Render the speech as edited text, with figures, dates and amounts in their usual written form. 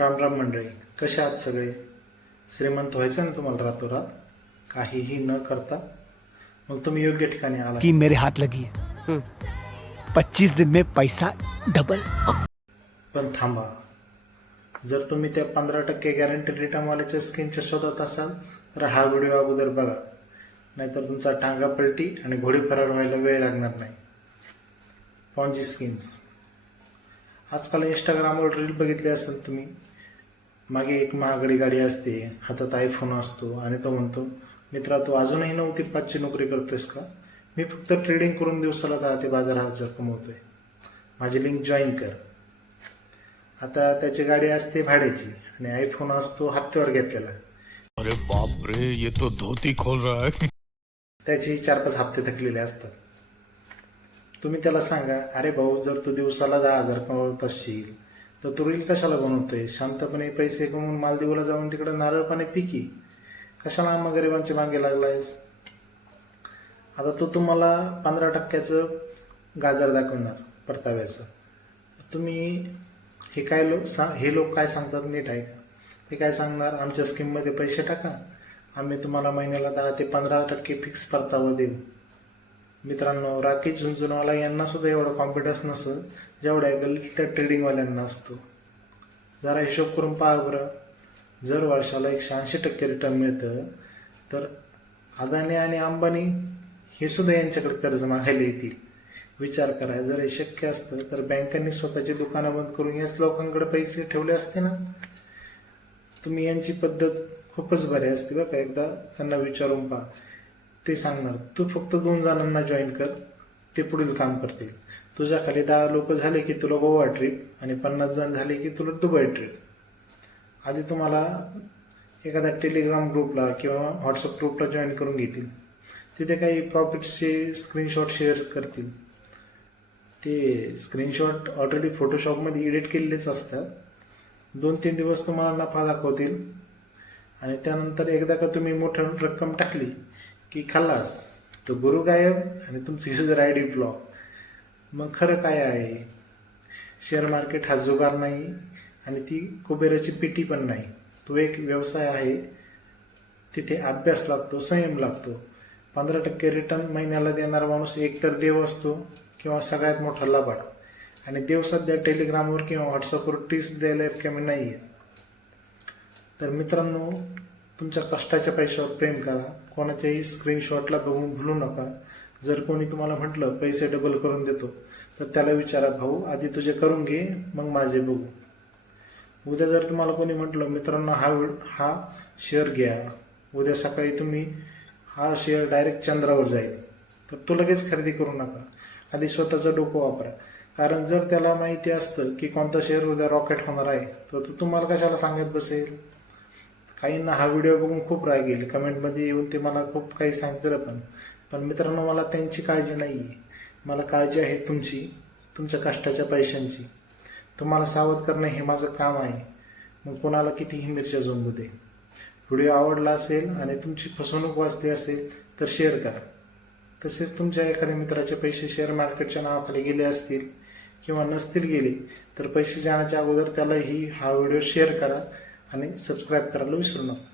राम राम मंडळी, कशा आहात सगळे? श्रीमंत व्हायचं ना तुम्हाला रातोरात, काहीही न करता? मग तुम्ही योग्य ठिकाणी आला कि मेरे हाथ लगी है 25 दिन में पैसा डबल। पण थांबा, जर तुम्ही त्या 15% गॅरंटी रिटर्नवाल्याच्या स्कीमच्या शोधात असाल तर हा व्हिडिओ अगोदर बघा, नाहीतर तुमचा टांगा पलटी आणि घोडी फरार व्हायला वेळ लागणार नाही. Ponzi schemes. आजकाल इंस्टाग्रामवर रील बघितली असेल तुम्ही. मागे एक महागडी गाडी असते, हातात आयफोन असतो आणि तो म्हणतो, मित्रा तू अजूनही 9 ते 5 ची नोकरी करतोयस का? मी फक्त ट्रेडिंग करून दिवसाला 10 ते 12,000 कमवतोय, माझी लिंक जॉईन कर. आता त्याची गाडी असते भाड्याची आणि आयफोन असतो हप्त्यावर घेतलेला. अरे बाप रे, ये तो धोती खोल रहा है. त्याची 4-5 हप्ते थकलेले असतात. तुम्ही त्याला सांगा, अरे भाऊ, जर तू दिवसाला 10,000 कमवत असशील तर तू रील कशाला बनवतोय? शांतपणे पैसे कमवून मालदीवला जाऊन तिकडे नारळ पाणी पिकी, कशाला मग गरिबांचे मागे लागलायस? आता तो तुम्हाला 15%चं गाजर दाखवणार परताव्याचं. तुम्ही हे लोक काय सांगतात नीट आहे का? ते काय सांगणार, आमच्या स्कीममध्ये पैसे टाका, आम्ही तुम्हाला महिन्याला 10 ते 15% फिक्स परतावा देऊ. मित्रांनो, राकेश झुंझुनवाला यांना सुद्धा एवढा कॉन्फिडन्स नसेल जेवढ्या गल्लीतल्या ट्रेडिंगवाल्यांना असतो. जरा हिशोब करून पहा बरं. जर वर्षाला 180% रिटर्न मिळतं तर अदानी आणि अंबानी हे सुद्धा यांच्याकडे कर्ज मागायला येतील. विचार करा, जर हे शक्य असतं तर बँकांनी स्वतःची दुकानं बंद करून याच लोकांकडे पैसे ठेवले असते ना. तुम्ही यांची पद्धत खूपच बरी असते बरं का. एकदा त्यांना विचारून पहा, ते सांगणार तू फक्त 2 जणांना जॉईन कर, ते पुढील काम करतील. तुझ्या खाली 10 लोक झाले की तुला गोवा ट्रिप आणि 50 जण झाले की तुला दुबई ट्रिप. आधी तुम्हाला एखाद्या टेलिग्राम ग्रुपला किंवा व्हॉट्सअप ग्रुपला जॉईन करून घेतील. तिथे काही प्रॉफिट्सचे स्क्रीनशॉट शेअर करतील. ते स्क्रीनशॉट ऑलरेडी फोटोशॉपमध्ये एडिट केलेलेच असतात. 2-3 दिवस तुम्हाला नफा दाखवतील आणि त्यानंतर एकदा का तुम्ही मोठी रक्कम टाकली की खल्लास, तो गुरु गायब आणि तुमची युजर ID ब्लॉक. मग खरं काय आहे? शेअर मार्केट हा जुगार नाही आणि ती कुबेराची पेटी पण नाही. तो एक व्यवसाय आहे. तिथे अभ्यास लागतो, संयम लागतो. 15% रिटर्न महिन्याला देणारा माणूस एकतर देव असतो किंवा सगळ्यात मोठा लबाड. आणि देव सध्या टेलिग्रामवर किंवा व्हॉट्सअपवर टिप्स द्यायला कमी नाही आहे. तर मित्रांनो, तुमच्या कष्टाच्या पैशावर प्रेम करा. कोणाच्याही स्क्रीनशॉटला बघून भुलू नका. जर कोणी तुम्हाला म्हटलं पैसे डबल करून देतो तर त्याला विचारा, भाऊ आधी तुझे करून घे मग माझे बघू. उद्या जर तुम्हाला कोणी म्हटलं, मित्रांनो हा शेअर घ्या, उद्या सकाळी तुम्ही हा शेअर डायरेक्ट चंद्रावर जाईल, तर तो लगेच खरेदी करू नका. आधी स्वतःचं डोकं वापरा. कारण जर त्याला माहिती असतं की कोणता शेअर उद्या रॉकेट होणार आहे तर तो तुम्हाला कशाला सांगत बसेल. काहींना हा व्हिडिओ बघून खूप राग येईल, कमेंटमध्ये येऊन ते मला खूप काही सांगतील. पण मित्रांनो, मला त्यांची काळजी नाही आहे. मला काळजी आहे तुमच्या कष्टाच्या पैशांची. तुम्हाला सावध करणं हे माझं काम आहे. मग कोणाला कितीही मिरच्या जोंबू दे. व्हिडिओ आवडला असेल आणि तुमची फसवणूक वाचली असेल तर शेअर करा. तसेच तुमच्या एखाद्या मित्राचे पैसे शेअर मार्केटच्या नावाखाली गेले असतील किंवा नसतील गेले तर पैसे जाण्याच्या अगोदर त्यालाही हा व्हिडिओ शेअर करा आणि सबस्क्राईब करायला विसरू नका.